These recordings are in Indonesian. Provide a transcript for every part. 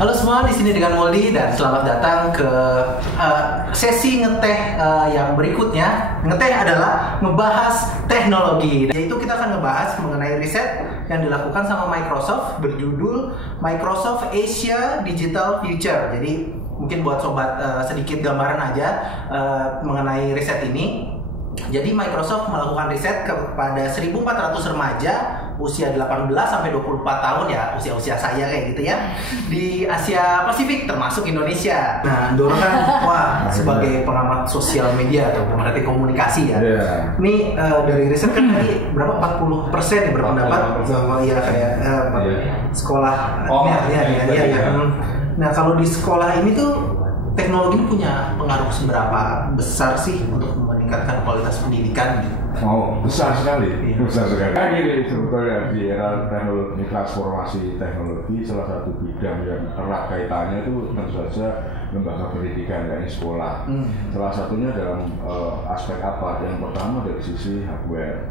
Halo semua, di sini dengan Moldi dan selamat datang ke sesi ngeteh yang berikutnya. Ngeteh adalah ngebahas teknologi. Yaitu kita akan ngebahas mengenai riset yang dilakukan sama Microsoft berjudul Microsoft Asia Digital Future. Jadi mungkin buat sobat sedikit gambaran aja mengenai riset ini. Jadi Microsoft melakukan riset kepada 1.400 remaja usia 18 sampai 24 tahun ya, usia-usia saya kayak gitu ya, di Asia Pasifik termasuk Indonesia. Nah, Doro kan sebagai pengamat sosial media atau pengerti komunikasi ya. Ini dari riset kan tadi berapa 40% yang berpendapat bahwa ya kayak sekolah Nah, kalau di sekolah ini tuh teknologi punya pengaruh seberapa besar sih untuk meningkatkan kualitas pendidikan gitu? Besar sekali, besar sekali. Nah, gini sebetulnya di era teknologi, transformasi teknologi, salah satu bidang yang erat kaitannya itu tentu saja lembaga pendidikan, yakni sekolah. Salah satunya dalam aspek apa? Yang pertama dari sisi hardware.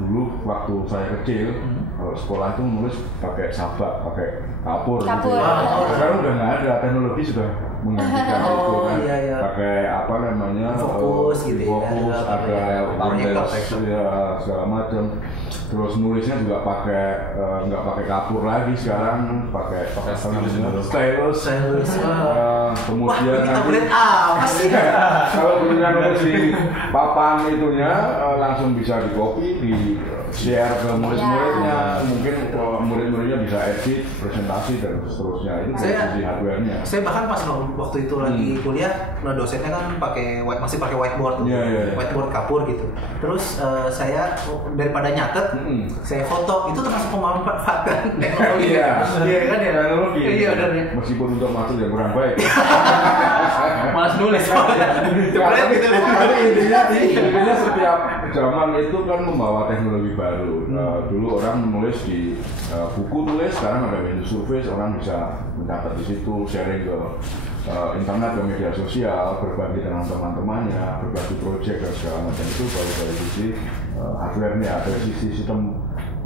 Dulu waktu saya kecil, kalau sekolah itu nulis pakai sabak, pakai kapur. Gitu ya. Sekarang udah nggak ada, teknologi sudah menggantikan itu kan. Pakai apa namanya? Fokus gitu fokus, ada Windows, ya, segala macam. Terus nulisnya juga pakai nggak pakai kapur lagi sekarang, pakai stylus. Kemudian kalau punya nulis di papan itunya langsung bisa di copy, di share ke murid-muridnya, mungkin murid-muridnya bisa edit, presentasi dan seterusnya. Itu dari sisi hardware-nya. Saya bahkan pas waktu itu lagi kuliah, dosennya kan masih pakai whiteboard, whiteboard kapur gitu. Terus saya daripada nyatet, saya foto. Itu termasuk pemanfaatan teknologi. Iya kan ya. Teknologi. Iya benar ya. Meskipun untuk maksud yang kurang baik. Malas nulis. Tapi intinya setiap zaman itu kan membawa teknologi baru. Dulu orang menulis di buku tulis, sekarang ada Windows Surface, orang bisa mencatat di situ, sharing ke internet, ke media sosial, berbagi dengan teman-temannya, berbagi proyek dan segala macam. Itu baru dari sisi hardware-nya. Dari sisi sistem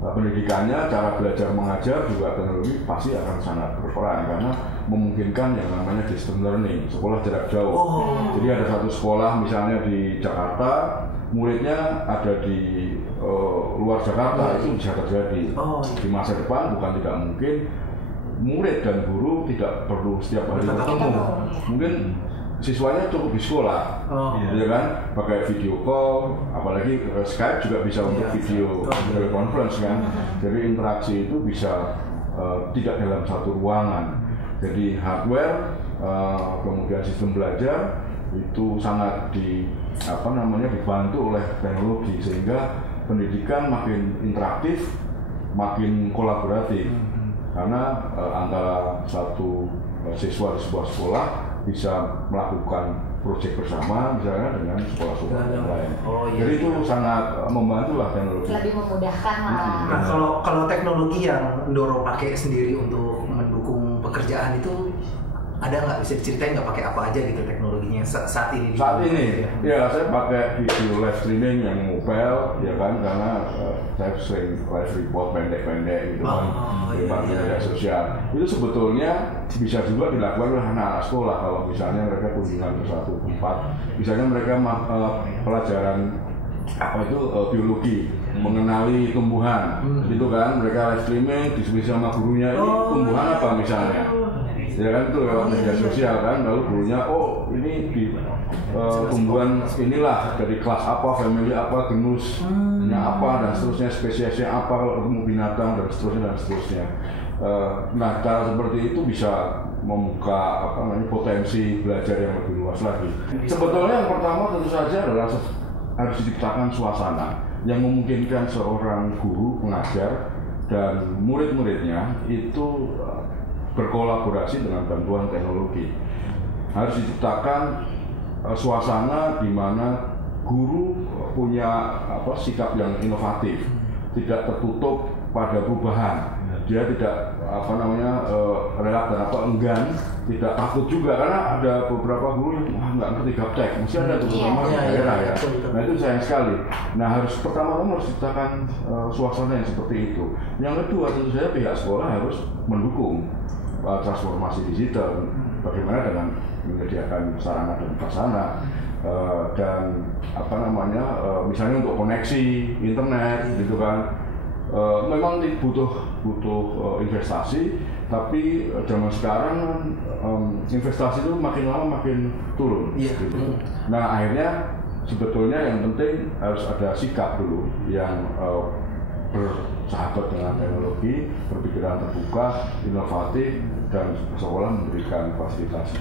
pendidikannya, cara belajar mengajar juga teknologi pasti akan sangat berperan karena memungkinkan yang namanya distance learning, sekolah jarak jauh. Jadi ada satu sekolah misalnya di Jakarta, muridnya ada di luar Jakarta, itu bisa terjadi. Di masa depan bukan tidak mungkin murid dan guru tidak perlu setiap hari bertemu. Mungkin siswanya cukup di sekolah, ya kan, pakai video call, apalagi Skype juga bisa untuk video conference kan. Jadi interaksi itu bisa tidak dalam satu ruangan. Jadi hardware, kemudian sistem belajar itu sangat dibantu oleh teknologi sehingga pendidikan makin interaktif, makin kolaboratif. Karena antara satu siswa di sebuah sekolah bisa melakukan proyek bersama misalnya dengan sekolah-sekolah yang lain. Jadi itu sangat membantu lah teknologi. Lebih memudahkan lah. Nah, kalau teknologi yang Doro pakai sendiri untuk mendukung pekerjaan itu ada nggak, bisa diceritain nggak pakai apa aja gitu teknologinya saat ini? Saat ini, ya saya pakai video live streaming yang mobile, ya kan, karena saya sering live report pendek-pendek gitu kan, di media sosial. Itu sebetulnya bisa juga dilakukan oleh anak-anak sekolah kalau misalnya mereka kunjungan ke suatu tempat, misalnya mereka pelajaran biologi, mengenali tumbuhan, gitu kan, mereka live streaming, diskusi sama gurunya, ini tumbuhan apa misalnya. Ya kan, itu lewat media sosial kan, lalu gurunya ini di tumbuhan inilah dari kelas apa, family apa, genusnya apa dan seterusnya, spesiesnya apa kalau ketemu binatang dan seterusnya. Nah, cara seperti itu bisa membuka potensi belajar yang lebih luas lagi. Sebetulnya yang pertama tentu saja adalah harus diciptakan suasana yang memungkinkan seorang guru mengajar dan murid-muridnya itu berkolaborasi dengan bantuan teknologi. Harus diciptakan suasana di mana guru punya sikap yang inovatif, tidak tertutup pada perubahan. Dia tidak relak dan enggan, tidak takut juga karena ada beberapa guru yang nggak ngerti gaptek, mesti ada terutama di daerah ya. Nah itu sayang sekali. Nah pertama-tama harus diciptakan suasana yang seperti itu. Yang kedua tentu saja pihak sekolah harus mendukung transformasi digital. Bagaimana dengan menyediakan sarana dan prasarana dan misalnya untuk koneksi internet gitu kan. Memang butuh investasi, tapi zaman sekarang investasi itu makin lama makin turun. Gitu. Nah akhirnya sebetulnya yang penting harus ada sikap dulu yang bersahabat dengan teknologi, berpikiran terbuka, inovatif, dan sekolah memberikan fasilitasi.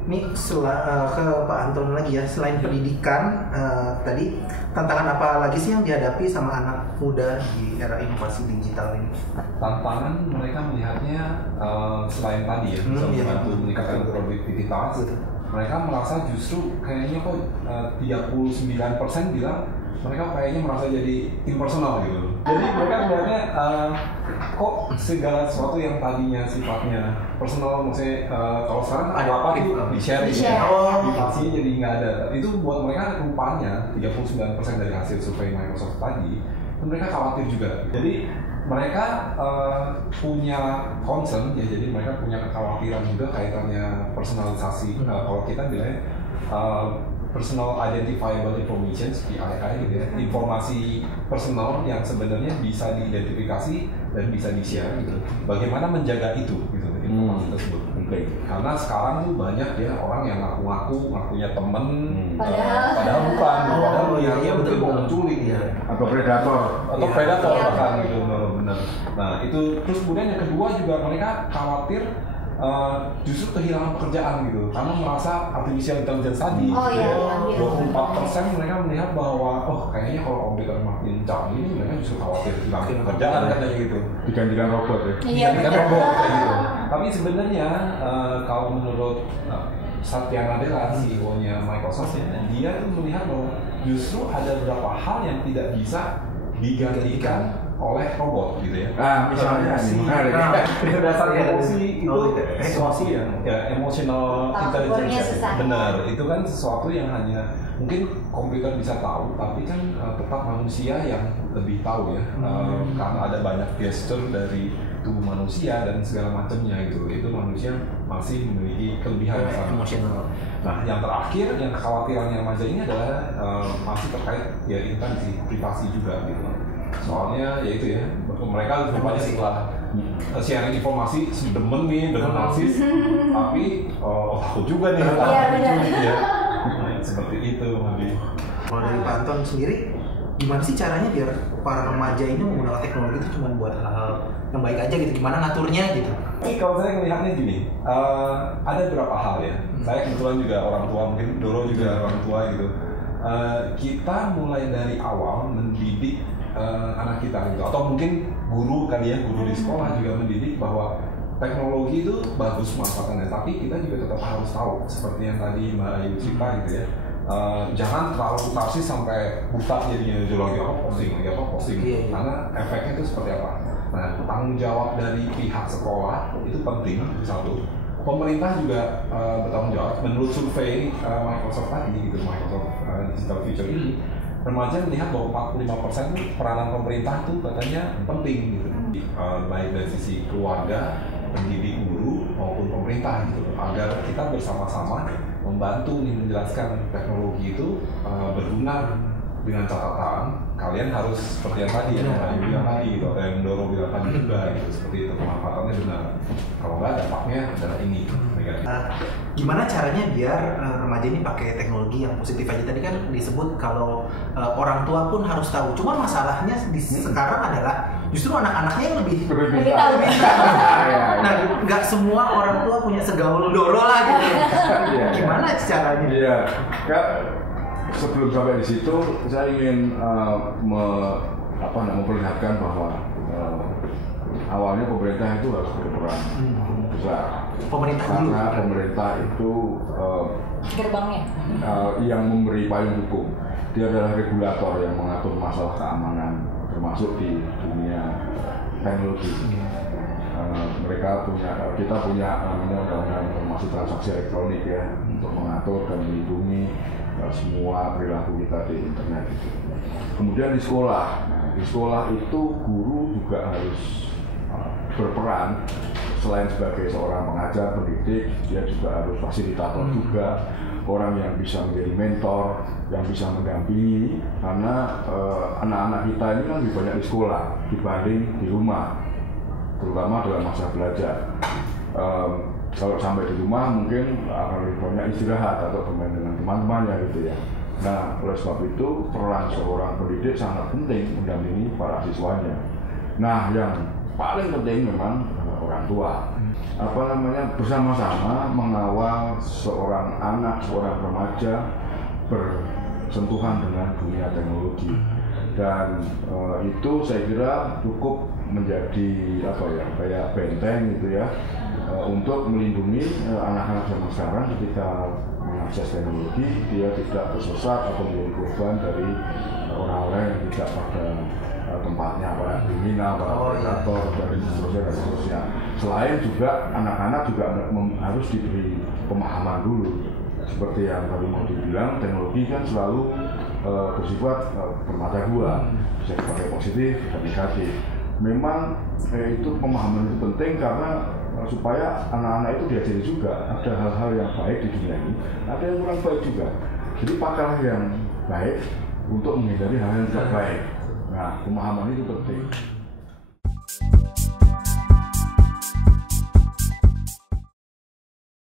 Ini ke Pak Anton lagi ya, selain pendidikan tadi, tantangan apa lagi sih yang dihadapi sama anak muda di era inovasi digital ini? Tantangan mereka melihatnya selain tadi ya, bisa membantu meningkatkan produktivitas, mereka merasa justru kayaknya kok 39% bilang mereka kayaknya merasa jadi impersonal gitu. Jadi mereka melihatnya kok segala sesuatu yang tadinya sifatnya personal, maksudnya kalau sekarang ada apa itu di-share gitu. Privasinya jadi nggak ada. Itu buat mereka rupanya 39% dari hasil survei Microsoft tadi, mereka khawatir juga. Jadi mereka punya concern ya, jadi mereka punya kekhawatiran juga kaitannya personalisasi. Kalau kita bilangnya personal identifiable information (PII) gitu ya, informasi personal yang sebenarnya bisa diidentifikasi dan bisa di-share gitu. Bagaimana menjaga itu gitu informasi tersebut? Karena sekarang tuh banyak ya orang yang ngakunya temen, padahal bukan, padahal dia betul mau menculik ya, atau predator bahkan gitu, benar. Nah itu terus kemudian yang kedua juga mereka khawatir justru kehilangan pekerjaan gitu, karena merasa artificial intelligence tadi 24% mereka melihat bahwa kayaknya kalau komputer makin canggih mereka justru khawatir kehilangan pekerjaan katanya gitu, digantikan robot ya. Digantikan robot kayak gitu. Tapi sebenarnya kalau menurut Satya Nadella, CEO-nya Microsoft, dia tuh melihat bahwa justru ada beberapa hal yang tidak bisa digantikan oleh robot gitu ya. Misalnya berdasarkan emosi itu sesuatu yang emotional intelligence. Benar, itu kan sesuatu yang hanya mungkin komputer bisa tahu, tapi kan tetap manusia yang lebih tahu ya. Karena ada banyak gesture dari tubuh manusia dan segala macamnya gitu. Itu manusia masih memiliki kelebihan emosional. Nah, yang terakhir yang kekhawatiran yang Maja ini adalah masih terkait ya intansi privasi juga gitu. Soalnya ya itu ya, mereka rupanya setelah sharing informasi demen narsis, tapi takut juga nih ya. Seperti itu lebih. Kalau dari Pak Anton sendiri, gimana sih caranya biar para remaja ini menggunakan teknologi itu cuma buat hal-hal yang baik aja gitu? Gimana ngaturnya gitu? Kalau saya melihatnya gini, ada beberapa hal ya. Saya kebetulan juga orang tua, mungkin Doro juga orang tua gitu. Kita mulai dari awal mendidik anak kita gitu, atau mungkin guru kali ya, guru di sekolah juga mendidik bahwa teknologi itu bagus manfaatnya, tapi kita juga tetap harus tahu seperti yang tadi Mbak Ayu cerita gitu ya. Jangan terlalu narsis sampai buta jadinya lagi apa posting, karena efeknya itu seperti apa. Nah, tanggung jawab dari pihak sekolah itu penting, satu. Pemerintah juga bertanggung jawab. Menurut survei Microsoft tadi gitu, Microsoft Digital Future ini, remaja melihat bahwa 45% peranan pemerintah itu katanya penting gitu, baik dari sisi keluarga, pendidik, guru maupun pemerintah gitu, agar kita bersama-sama membantu menjelaskan teknologi itu berguna, dengan catatan kalian harus seperti yang tadi ya, yang bilang tadi gitu, atau yang Doro bilang tadi juga gitu, seperti itu pemanfaatannya benar. Kalau nggak dampaknya adalah ini. Gimana caranya biar remaja ini pakai teknologi yang positif aja? Tadi kan disebut kalau orang tua pun harus tahu. Cuma masalahnya sekarang adalah justru anak-anaknya yang lebih tahu. Nah, nggak semua orang tua punya segaul Doro lah gitu. Gimana caranya? Iya, sebelum sampai di situ, saya ingin memperlihatkan bahwa awalnya pemerintah itu harus berperan besar. Karena pemerintah itu gerbangnya, yang memberi payung hukum. Dia adalah regulator yang mengatur masalah keamanan, termasuk di dunia teknologi. Kita punya namanya undang-undang informasi transaksi elektronik ya, untuk mengatur dan melindungi semua perilaku kita di internet itu. Kemudian di sekolah itu guru juga harus berperan selain sebagai seorang pengajar, pendidik, dia juga harus fasilitator juga, orang yang bisa menjadi mentor, yang bisa mendampingi, karena anak-anak kita ini kan lebih banyak di sekolah dibanding di rumah, terutama dalam masa belajar. Kalau sampai di rumah mungkin akan lebih banyak istirahat atau bermain dengan teman-temannya gitu ya. Nah, oleh sebab itu peran seorang pendidik sangat penting mendampingi para siswanya. Nah, yang paling penting memang orang tua. Bersama-sama mengawal seorang anak, seorang remaja bersentuhan dengan dunia teknologi. Dan itu saya kira cukup menjadi kayak benteng gitu ya, untuk melindungi anak-anak zaman sekarang ketika mengakses teknologi, dia tidak tersesat atau menjadi korban dari orang-orang yang tidak pada tempatnya, para kriminal, para predator, dan seterusnya. Selain juga anak-anak juga harus diberi pemahaman dulu, seperti yang tadi mau dibilang, teknologi kan selalu bersifat bermata dua, bisa dipakai positif dan negatif. Memang itu pemahaman itu penting karena supaya anak-anak itu diajari juga ada hal-hal yang baik di dunia ini, ada yang kurang baik juga. Jadi pakailah yang baik untuk menghindari hal yang tidak baik. Nah, pemahaman itu penting.